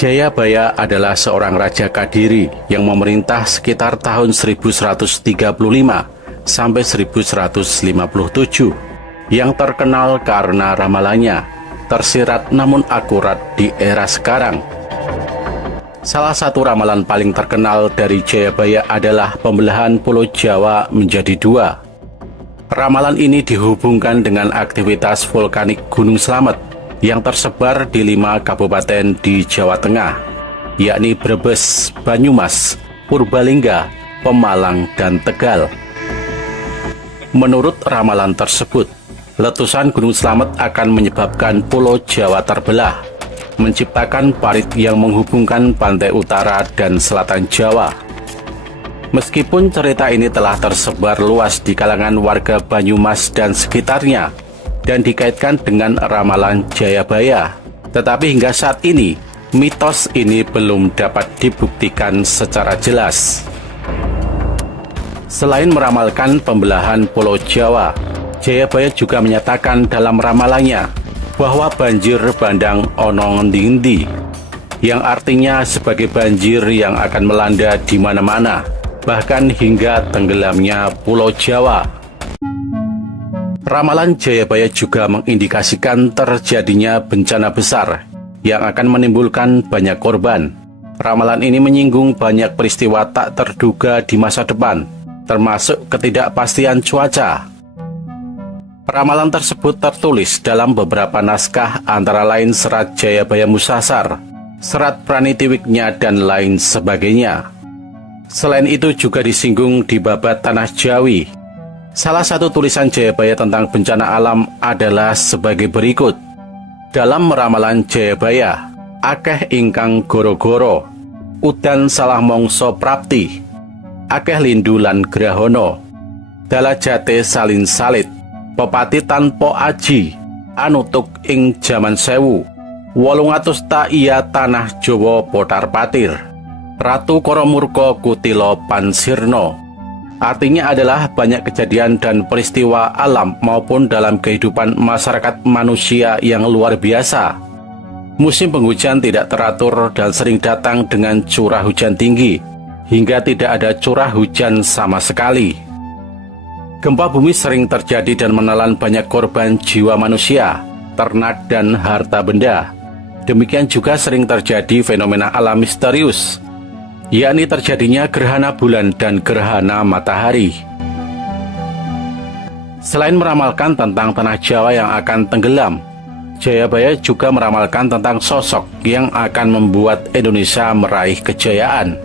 Jayabaya adalah seorang raja Kadiri yang memerintah sekitar tahun 1135 sampai 1157, yang terkenal karena ramalannya tersirat namun akurat di era sekarang. Salah satu ramalan paling terkenal dari Jayabaya adalah pembelahan Pulau Jawa menjadi dua. Ramalan ini dihubungkan dengan aktivitas vulkanik Gunung Slamet yang tersebar di 5 kabupaten di Jawa Tengah, yakni Brebes, Banyumas, Purbalingga, Pemalang, dan Tegal. Menurut ramalan tersebut, letusan Gunung Slamet akan menyebabkan Pulau Jawa terbelah, menciptakan parit yang menghubungkan pantai utara dan selatan Jawa. Meskipun cerita ini telah tersebar luas di kalangan warga Banyumas dan sekitarnya, dan dikaitkan dengan ramalan Jayabaya, tetapi hingga saat ini, mitos ini belum dapat dibuktikan secara jelas. Selain meramalkan pembelahan Pulau Jawa, Jayabaya juga menyatakan dalam ramalannya bahwa banjir bandang ono ngendi-endi, yang artinya sebagai banjir yang akan melanda di mana-mana, bahkan hingga tenggelamnya Pulau Jawa. Ramalan Jayabaya juga mengindikasikan terjadinya bencana besar yang akan menimbulkan banyak korban. Ramalan ini menyinggung banyak peristiwa tak terduga di masa depan, termasuk ketidakpastian cuaca. Ramalan tersebut tertulis dalam beberapa naskah, antara lain Serat Jayabaya Musasar, Serat Pranitiwiknya, dan lain sebagainya. Selain itu juga disinggung di Babat Tanah Jawi. Salah satu tulisan Jayabaya tentang bencana alam adalah sebagai berikut. Dalam ramalan Jayabaya, akeh ingkang goro-goro, udan salah mongso prapti, akeh lindu lan grahono, dalajate salin salit, pepati tanpa aji, anutuk ing jaman sewu, 800 ta iya tanah Jawa potar patir, Ratu Koromurko kutilo pansirno. Artinya adalah banyak kejadian dan peristiwa alam maupun dalam kehidupan masyarakat manusia yang luar biasa. Musim penghujan tidak teratur dan sering datang dengan curah hujan tinggi, hingga tidak ada curah hujan sama sekali. Gempa bumi sering terjadi dan menelan banyak korban jiwa manusia, ternak, dan harta benda. Demikian juga sering terjadi fenomena alam misterius, yakni terjadinya gerhana bulan dan gerhana matahari. Selain meramalkan tentang tanah Jawa yang akan tenggelam, Jayabaya juga meramalkan tentang sosok yang akan membuat Indonesia meraih kejayaan.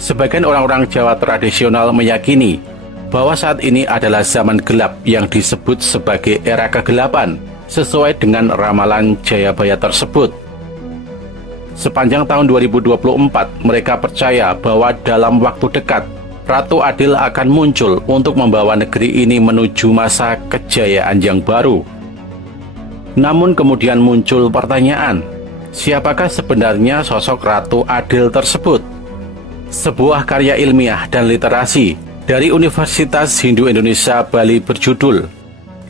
Sebagian orang-orang Jawa tradisional meyakini bahwa saat ini adalah zaman gelap yang disebut sebagai era kegelapan, sesuai dengan ramalan Jayabaya tersebut. Sepanjang tahun 2024, mereka percaya bahwa dalam waktu dekat, Ratu Adil akan muncul untuk membawa negeri ini menuju masa kejayaan yang baru. Namun kemudian muncul pertanyaan, siapakah sebenarnya sosok Ratu Adil tersebut? Sebuah karya ilmiah dan literasi dari Universitas Hindu Indonesia Bali berjudul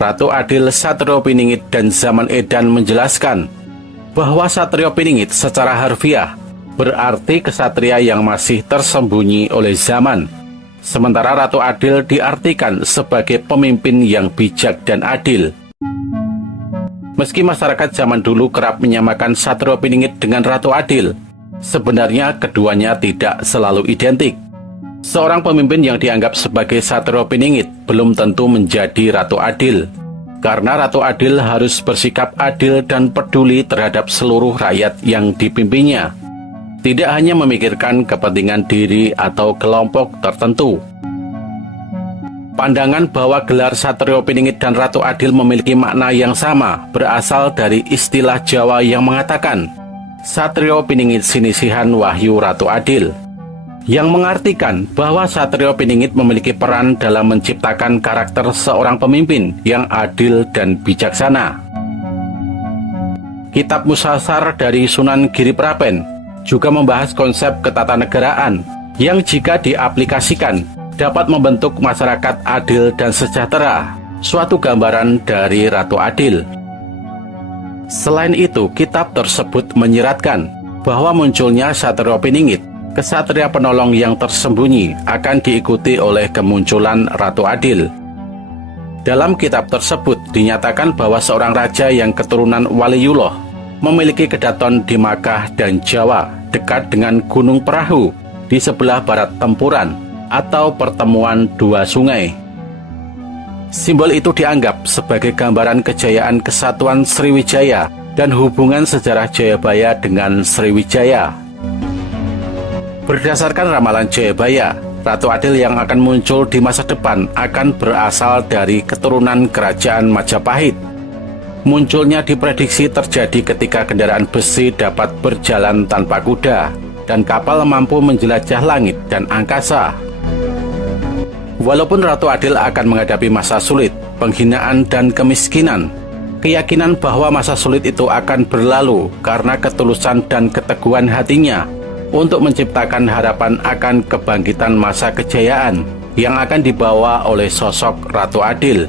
Ratu Adil Satrio Piningit dan Zaman Edan menjelaskan bahwa Satrio Piningit secara harfiah berarti kesatria yang masih tersembunyi oleh zaman, sementara Ratu Adil diartikan sebagai pemimpin yang bijak dan adil. Meski masyarakat zaman dulu kerap menyamakan Satrio Piningit dengan Ratu Adil, sebenarnya keduanya tidak selalu identik. Seorang pemimpin yang dianggap sebagai Satrio Piningit belum tentu menjadi Ratu Adil, karena Ratu Adil harus bersikap adil dan peduli terhadap seluruh rakyat yang dipimpinnya, tidak hanya memikirkan kepentingan diri atau kelompok tertentu. Pandangan bahwa gelar Satrio Piningit dan Ratu Adil memiliki makna yang sama berasal dari istilah Jawa yang mengatakan Satrio Piningit sinisihan wahyu Ratu Adil, yang mengartikan bahwa Satrio Piningit memiliki peran dalam menciptakan karakter seorang pemimpin yang adil dan bijaksana. Kitab Musasar dari Sunan Giri Prapen juga membahas konsep ketatanegaraan yang jika diaplikasikan dapat membentuk masyarakat adil dan sejahtera, suatu gambaran dari Ratu Adil. Selain itu, kitab tersebut menyiratkan bahwa munculnya Satrio Piningit, kesatria penolong yang tersembunyi, akan diikuti oleh kemunculan Ratu Adil. Dalam kitab tersebut dinyatakan bahwa seorang raja yang keturunan Waliullah memiliki kedaton di Makkah dan Jawa, dekat dengan Gunung Perahu, di sebelah barat tempuran, atau pertemuan dua sungai. Simbol itu dianggap sebagai gambaran kejayaan kesatuan Sriwijaya dan hubungan sejarah Jayabaya dengan Sriwijaya. Berdasarkan ramalan Jayabaya, Ratu Adil yang akan muncul di masa depan akan berasal dari keturunan Kerajaan Majapahit. Munculnya diprediksi terjadi ketika kendaraan besi dapat berjalan tanpa kuda dan kapal mampu menjelajah langit dan angkasa. Walaupun Ratu Adil akan menghadapi masa sulit, penghinaan dan kemiskinan, keyakinan bahwa masa sulit itu akan berlalu karena ketulusan dan keteguhan hatinya untuk menciptakan harapan akan kebangkitan masa kejayaan yang akan dibawa oleh sosok Ratu Adil.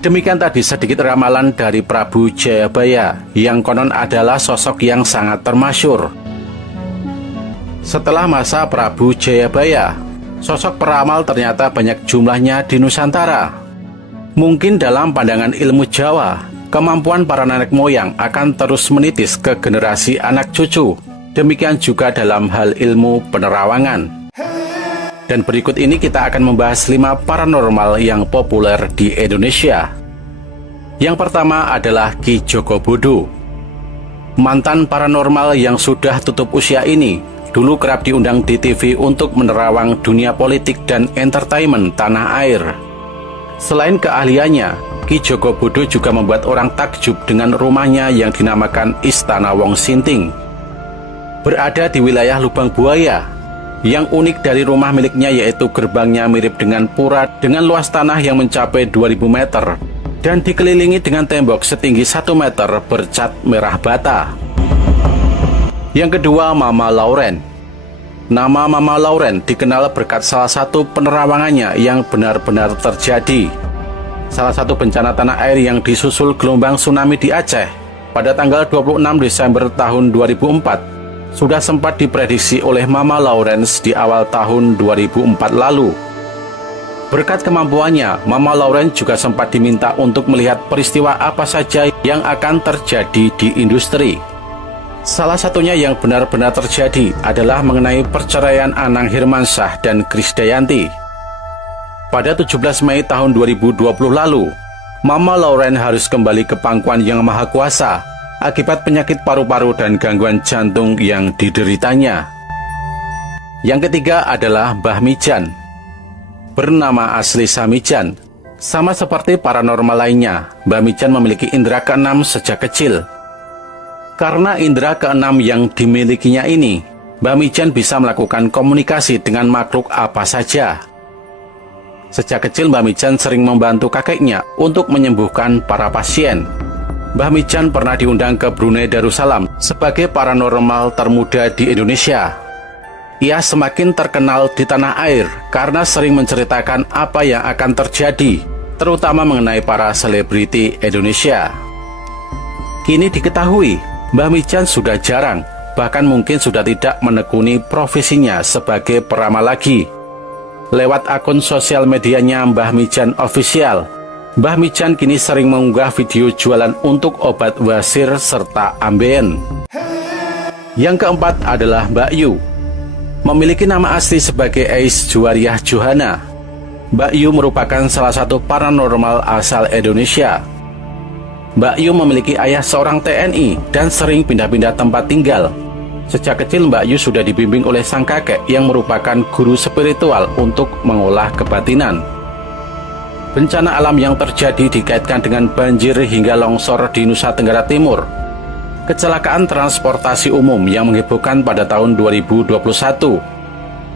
Demikian tadi sedikit ramalan dari Prabu Jayabaya yang konon adalah sosok yang sangat termasyhur. Setelah masa Prabu Jayabaya, sosok peramal ternyata banyak jumlahnya di Nusantara. Mungkin dalam pandangan ilmu Jawa, kemampuan para nenek moyang akan terus menitis ke generasi anak cucu. Demikian juga dalam hal ilmu penerawangan. Dan berikut ini kita akan membahas 5 paranormal yang populer di Indonesia. Yang pertama adalah Ki Joko Bodo. Mantan paranormal yang sudah tutup usia ini dulu kerap diundang di TV untuk menerawang dunia politik dan entertainment tanah air. Selain keahliannya, Ki Joko Bodo juga membuat orang takjub dengan rumahnya yang dinamakan Istana Wong Sinting. Berada di wilayah Lubang Buaya. Yang unik dari rumah miliknya yaitu gerbangnya mirip dengan pura dengan luas tanah yang mencapai 2000 meter dan dikelilingi dengan tembok setinggi 1 meter bercat merah bata. Yang kedua, Mama Lauren. Nama Mama Lauren dikenal berkat salah satu penerawangannya yang benar-benar terjadi. Salah satu bencana tanah air yang disusul gelombang tsunami di Aceh pada tanggal 26 Desember tahun 2004 sudah sempat diprediksi oleh Mama Lawrence di awal tahun 2004 lalu. Berkat kemampuannya, Mama Lawrence juga sempat diminta untuk melihat peristiwa apa saja yang akan terjadi di industri. Salah satunya yang benar-benar terjadi adalah mengenai perceraian Anang Hirmansyah dan Krisdayanti. Pada 17 Mei tahun 2020 lalu, Mama Lawrence harus kembali ke pangkuan Yang Maha Kuasa akibat penyakit paru-paru dan gangguan jantung yang dideritanya. Yang ketiga adalah Mbah Mijan. Bernama asli Samijan. Sama seperti paranormal lainnya, Mbah Mijan memiliki indera keenam sejak kecil. Karena indera keenam yang dimilikinya ini, Mbah Mijan bisa melakukan komunikasi dengan makhluk apa saja. Sejak kecil Mbah Mijan sering membantu kakeknya untuk menyembuhkan para pasien. Mbah Mijan pernah diundang ke Brunei Darussalam sebagai paranormal termuda di Indonesia. Ia semakin terkenal di tanah air karena sering menceritakan apa yang akan terjadi, terutama mengenai para selebriti Indonesia. Kini diketahui, Mbah Mijan sudah jarang, bahkan mungkin sudah tidak menekuni profesinya sebagai peramal lagi. Lewat akun sosial medianya Mbah Mijan Official, Mbah Mijan kini sering mengunggah video jualan untuk obat wasir serta ambeien. Yang keempat adalah Mbak Yu. Memiliki nama asli sebagai Ais Juwariah Johana, Mbak Yu merupakan salah satu paranormal asal Indonesia. Mbak Yu memiliki ayah seorang TNI dan sering pindah-pindah tempat tinggal. Sejak kecil Mbak Yu sudah dibimbing oleh sang kakek yang merupakan guru spiritual untuk mengolah kebatinan. Bencana alam yang terjadi dikaitkan dengan banjir hingga longsor di Nusa Tenggara Timur. Kecelakaan transportasi umum yang menghebohkan pada tahun 2021.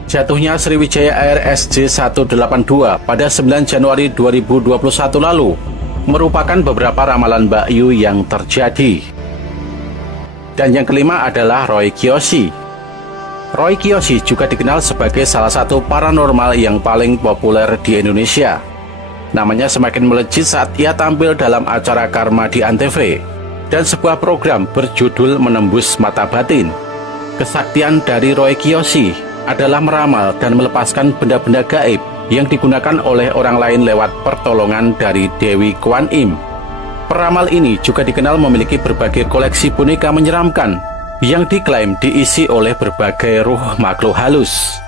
Jatuhnya Sriwijaya Air SJ182 pada 9 Januari 2021 lalu merupakan beberapa ramalan Mbak Yu yang terjadi. Dan yang kelima adalah Roy Kiyoshi. Roy Kiyoshi juga dikenal sebagai salah satu paranormal yang paling populer di Indonesia. Namanya semakin melejit saat ia tampil dalam acara Karma di Antv. dan sebuah program berjudul Menembus Mata Batin. Kesaktian dari Roy Kiyoshi adalah meramal dan melepaskan benda-benda gaib yang digunakan oleh orang lain lewat pertolongan dari Dewi Kuan Im. Peramal ini juga dikenal memiliki berbagai koleksi boneka menyeramkan yang diklaim diisi oleh berbagai ruh makhluk halus.